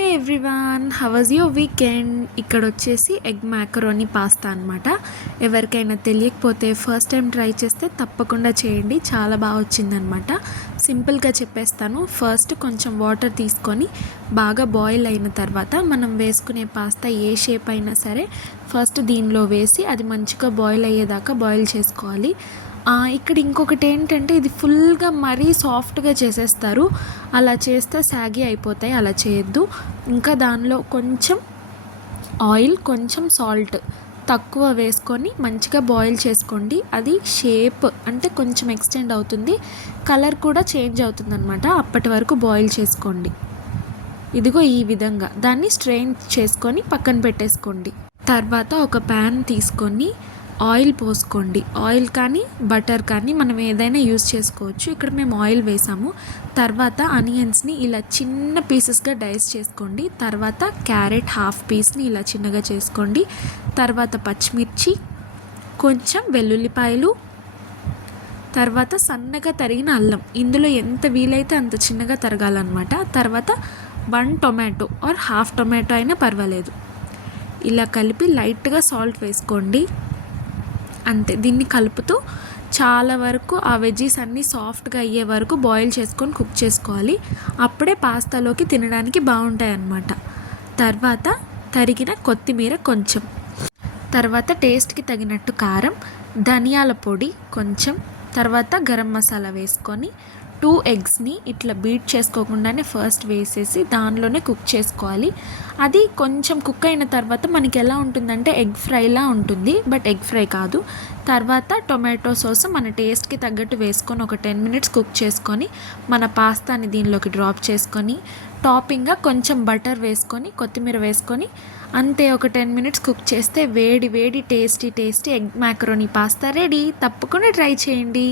Hey everyone, how was your weekend? ఇక్కడ వచ్చేసి egg macaroni pasta అనమాట. ఎవరికైనా తెలియకపోతే ఫస్ట్ టైం ట్రై చేస్తే తప్పకుండా చేయండి, చాలా బాగా వచ్చిందనమాట. సింపుల్గా చెప్పేస్తాను. ఫస్ట్ కొంచెం వాటర్ తీసుకొని బాగా బాయిల్ అయిన తర్వాత మనం వేసుకునే పాస్తా ఏ షేప్ అయినా సరే ఫస్ట్ దీనిలో వేసి అది మంచిగా బాయిల్ అయ్యేదాకా బాయిల్ చేసుకోవాలి. ఇక్కడ ఇంకొకటి ఏంటంటే ఇది ఫుల్గా మరీ సాఫ్ట్గా చేసేస్తారు. అలా చేస్తే సాగి అయిపోతాయి, అలా చేయొద్దు. ఇంకా దానిలో కొంచెం ఆయిల్, కొంచెం సాల్ట్ తక్కువ వేసుకొని మంచిగా బాయిల్ చేసుకోండి. అది షేప్ అంటే కొంచెం ఎక్స్టెండ్ అవుతుంది, కలర్ కూడా చేంజ్ అవుతుంది అనమాట. అప్పటి వరకు బాయిల్ చేసుకోండి. ఇదిగో ఈ విధంగా దాన్ని స్ట్రెయిన్ చేసుకొని పక్కన పెట్టేసుకోండి. తర్వాత ఒక ప్యాన్ తీసుకొని ఆయిల్ పోసుకోండి. ఆయిల్ కానీ బటర్ కానీ మనం ఏదైనా యూస్ చేసుకోవచ్చు. ఇక్కడ మేము ఆయిల్ వేసాము. తర్వాత ఆనియన్స్ని ఇలా చిన్న పీసెస్గా డైస్ చేసుకోండి. తర్వాత క్యారెట్ హాఫ్ పీస్ని ఇలా చిన్నగా చేసుకోండి. తర్వాత పచ్చిమిర్చి, కొంచెం వెల్లుల్లిపాయలు, తర్వాత సన్నగా తరిగిన అల్లం. ఇందులో ఎంత వీలైతే అంత చిన్నగా తరగాలన్నమాట. తర్వాత 1 టొమాటో ఆర్ హాఫ్ టొమాటో అయినా పర్వాలేదు. ఇలా కలిపి లైట్గా సాల్ట్ వేసుకోండి. అంతే. దీన్ని కలుపుతూ చాలా వరకు ఆ వెజ్జీస్ అన్నీ సాఫ్ట్గా అయ్యే వరకు బాయిల్ చేసుకొని కుక్ చేసుకోవాలి. అప్పుడే పాస్తాలోకి తినడానికి బాగుంటాయి అన్నమాట. తర్వాత తరిగిన కొత్తిమీర కొంచెం, తర్వాత టేస్ట్కి తగినట్టు కారం, ధనియాల పొడి కొంచెం, తర్వాత గరం మసాలా వేసుకొని 2 ఎగ్స్ని ఇట్లా బీట్ చేసుకోకుండానే ఫస్ట్ వేసేసి దానిలోనే కుక్ చేసుకోవాలి. అది కొంచెం కుక్ అయిన తర్వాత మనకి ఎలా ఉంటుందంటే ఎగ్ ఫ్రైలా ఉంటుంది, బట్ ఎగ్ ఫ్రై కాదు. తర్వాత టొమాటో సాస్ మన టేస్ట్కి తగ్గట్టు వేసుకొని ఒక 10 మినిట్స్ కుక్ చేసుకొని మన పాస్తాని దీనిలోకి డ్రాప్ చేసుకొని టాపింగ్గా కొంచెం బటర్ వేసుకొని కొత్తిమీర వేసుకొని అంతే. ఒక 10 మినిట్స్ కుక్ చేస్తే వేడి వేడి tasty egg macaroni pasta ready. తప్పకుండా ట్రై చేయండి.